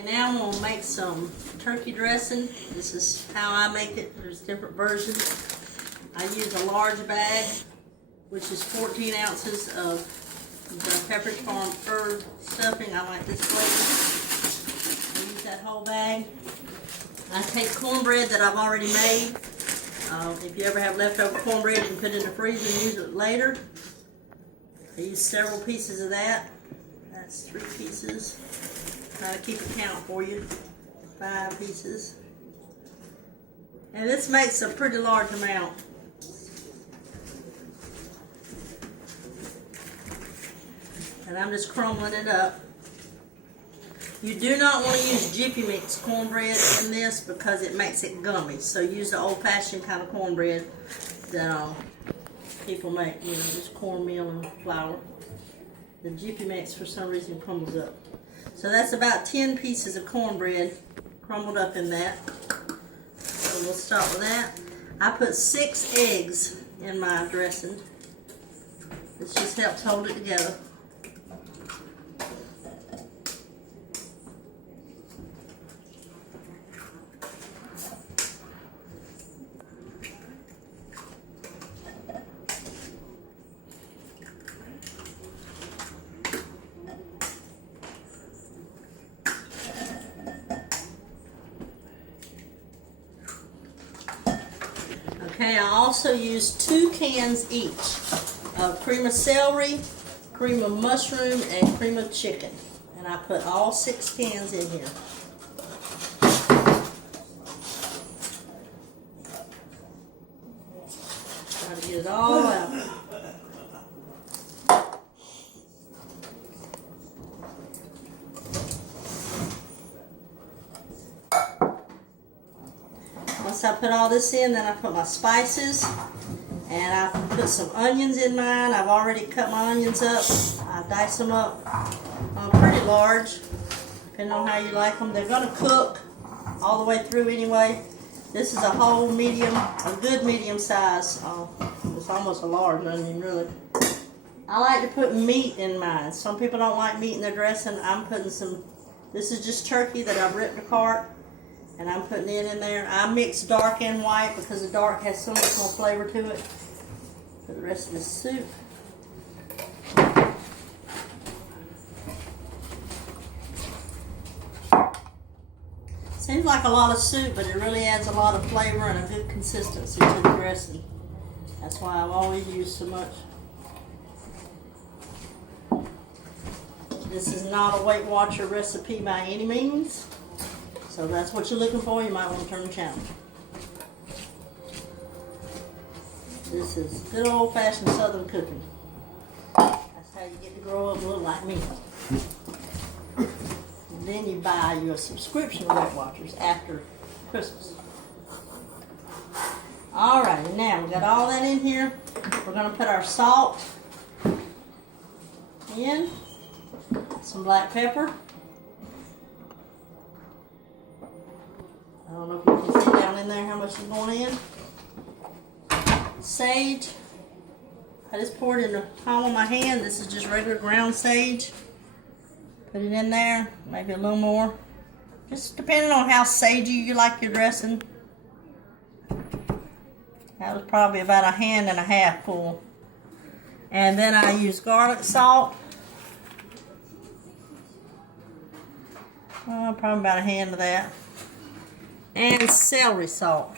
Okay, now I'm going to make some turkey dressing. This is how I make it. There's different versions. I use a large bag, which is 14 ounces of the Pepperidge Farm herb stuffing. I like this flavor. I use that whole bag. I take cornbread that I've already made. If you ever have leftover cornbread, you can put it in the freezer and use it later. I use several pieces of that. That's 3 pieces. Try to keep a count for you. 5 pieces. And this makes a pretty large amount. And I'm just crumbling it up. You do not want to use Jiffy Mix cornbread in this because it makes it gummy. So use the old-fashioned kind of cornbread that people make, you know, just cornmeal and flour. The Jiffy Mix for some reason crumbles up. So that's about 10 pieces of cornbread crumbled up in that. So we'll start with that. I put 6 eggs in my dressing. This just helps hold it together. Okay, I also use 2 cans each of cream of celery, cream of mushroom, and cream of chicken. And I put all 6 cans in here. Try to get it all out. Once I put all this in, then I put my spices, and I put some onions in mine. I've already cut my onions up. I dice them up pretty large, depending on how you like them. They're going to cook all the way through anyway. This is a whole medium, a good medium size. It's almost a large onion, really. I like to put meat in mine. Some people don't like meat in their dressing. I'm putting some, this is just turkey that I've ripped apart. And I'm putting it in there. I mix dark and white because the dark has so much more flavor to it for the rest of the soup. Seems like a lot of soup, but it really adds a lot of flavor and a good consistency to the dressing. That's why I've always used so much. This is not a Weight Watcher recipe by any means. So that's what you're looking for. You might want to turn the channel. This is good old-fashioned Southern cooking. That's how you get to grow up and look like me. And then you buy your subscription to Weight Watchers after Christmas. Alright, now we got all that in here. We're going to put our salt in, some black pepper. I don't know if you can see down in there how much is going in. Sage. I just poured in the palm of my hand. This is just regular ground sage. Put it in there, maybe a little more. Just depending on how sagey you like your dressing. That was probably about a hand and a half full. And then I use garlic salt. Probably about a hand of that. And celery salt.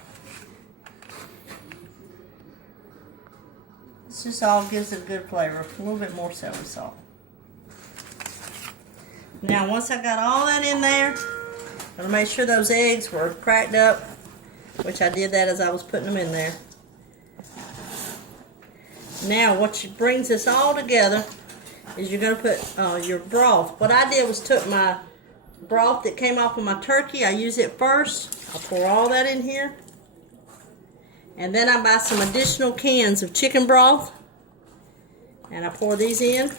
This just all gives it a good flavor. A little bit more celery salt. Now once I got all that in there, I'm going to make sure those eggs were cracked up, which I did that as I was putting them in there. Now what brings this all together is you're going to put your broth. What I did was took my broth that came off of my turkey. I use it first. I'll pour all that in here. And then I buy some additional cans of chicken broth. And I pour these in.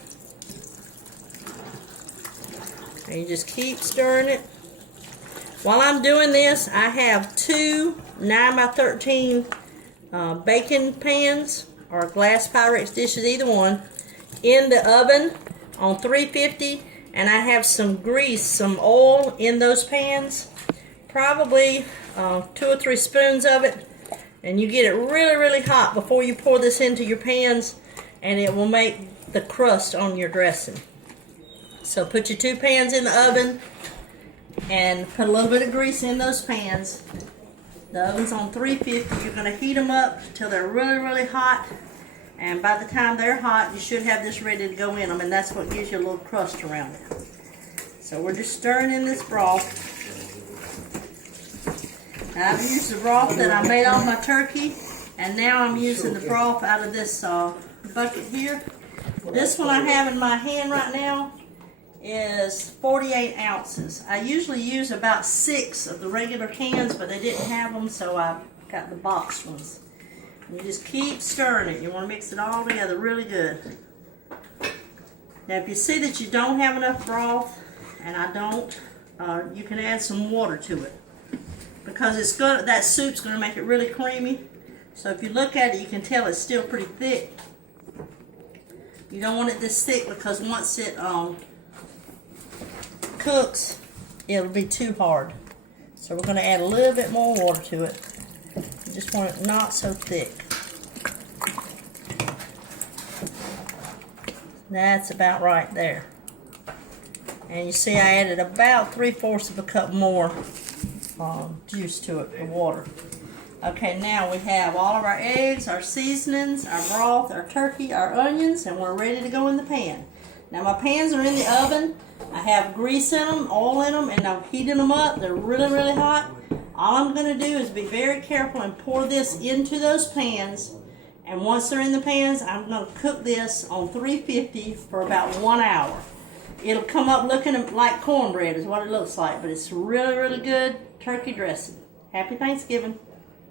And you just keep stirring it. While I'm doing this, I have 2 9x13 baking pans or glass Pyrex dishes, either one, in the oven on 350 And I have some grease, some oil in those pans. Probably 2 or 3 spoons of it. And you get it really, really hot before you pour this into your pans, and it will make the crust on your dressing. So put your 2 pans in the oven and put a little bit of grease in those pans. The oven's on 350. You're going to heat them up till they're really, really hot. And by the time they're hot, you should have this ready to go in them, and that's what gives you a little crust around it. So we're just stirring in this broth. Now, I've used the broth that I made off my turkey, and now I'm using the broth out of this bucket here. This one I have in my hand right now is 48 ounces. I usually use about 6 of the regular cans, but they didn't have them, so I got the boxed ones. You just keep stirring it. You want to mix it all together really good. Now, if you see that you don't have enough broth, and I don't, you can add some water to it, because it's good. That soup's going to make it really creamy. So if you look at it, you can tell it's still pretty thick. You don't want it this thick, because once it cooks, it'll be too hard. So we're going to add a little bit more water to it. You just want it not so thick. That's about right there. And you see I added about 3/4 of a cup more juice to it, the water. Okay, now we have all of our eggs, our seasonings, our broth, our turkey, our onions, and we're ready to go in the pan. Now my pans are in the oven. I have grease in them, oil in them, and I'm heating them up. They're really, really hot. All I'm going to do is be very careful and pour this into those pans. And once they're in the pans, I'm going to cook this on 350 for about 1 hour. It'll come up looking like cornbread is what it looks like, but it's really, really good turkey dressing. Happy Thanksgiving.